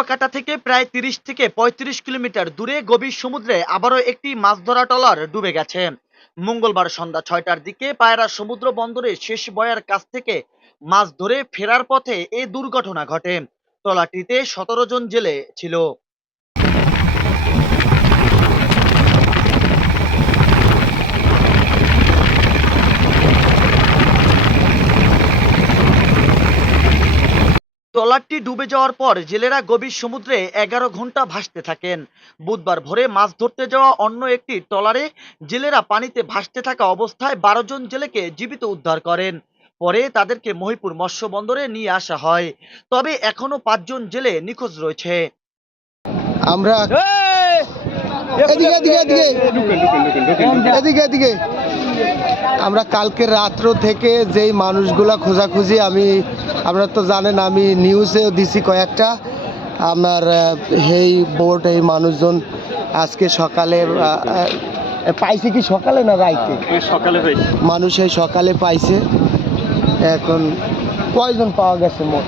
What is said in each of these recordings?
কুয়াকাটা থেকে প্রায় ৩০ থেকে ৩৫ কিলোমিটার দূরে গভীর সমুদ্রে আবারও একটি মাছ ধরা ট্রলার ডুবে গেছে। মঙ্গলবার সন্ধ্যা ৬টার দিকে পায়রা সমুদ্র বন্দরের শেষ বয়ার কাছ থেকে মাছ ধরে ফেরার পথে এ দুর্ঘটনা ঘটে। ট্রলারটিতে ১৭ জন জেলে ছিল। ট্রলারটি ডুবে যাওয়ার পর জেলেরা গভীর সমুদ্রে ১১ ঘন্টা ভাসতে থাকেন। বুধবার ভোরে মাছ ধরতে যাওয়া অন্য একটি ট্রলারে জেলেরা পানিতে ভাসতে থাকা অবস্থায় ১২ জন জেলেকে জীবিত উদ্ধার করেন। পরে তাদেরকে মহিপুর মৎস্য বন্দরে নিয়ে আসা হয়। তবে এখনো ৫ জন জেলে নিখোঁজ রয়েছে। আমরা এদিকে আমরা কালকে রাত্র থেকে যেই মানুষগুলা খোঁজাখুঁজি আপনারা তো জানেন, আমি নিউজেও দিছি কয়েকটা। আমার এই বোট এই মানুষজন আজকে সকালে পাইছে, কি সকালে না রাইতে? সকালে পাইছে মানুষ এই সকালে পাইছে। এখন কয়জন পাওয়া গেছে মোট?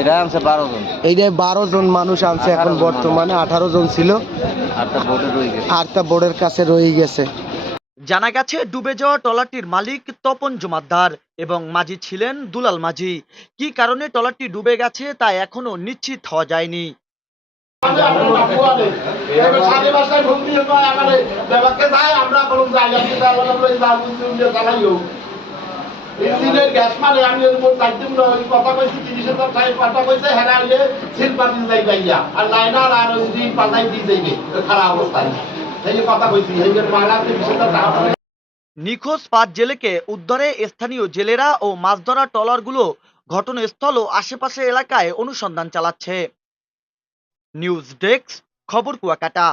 এটা আনছে 12 জন। এইটাই 12 জন মানুষ আনছে এখন বর্তমানে। 18 জন ছিল, আরটা বোর্ডের কাছে রয়ে গেছে। জানা গেছে ডুবে যাওয়া ট্রলারটির মালিক তপন জমাদ্দার এবং মাঝি ছিলেন দুলাল মাঝি। কি কারণে ট্রলারটি ডুবে গেছে তা এখনো নিশ্চিত হওয়া যায়নি। নিখোঁজ ৫ জেলেকে উদ্ধারে স্থানীয় জেলেরা ও মাছ ধরা ট্রলারগুলো ঘটনাস্থল ও আশেপাশের এলাকায় অনুসন্ধান চালাচ্ছে। নিউজ ডেস্ক, খবর কুয়াকাটা।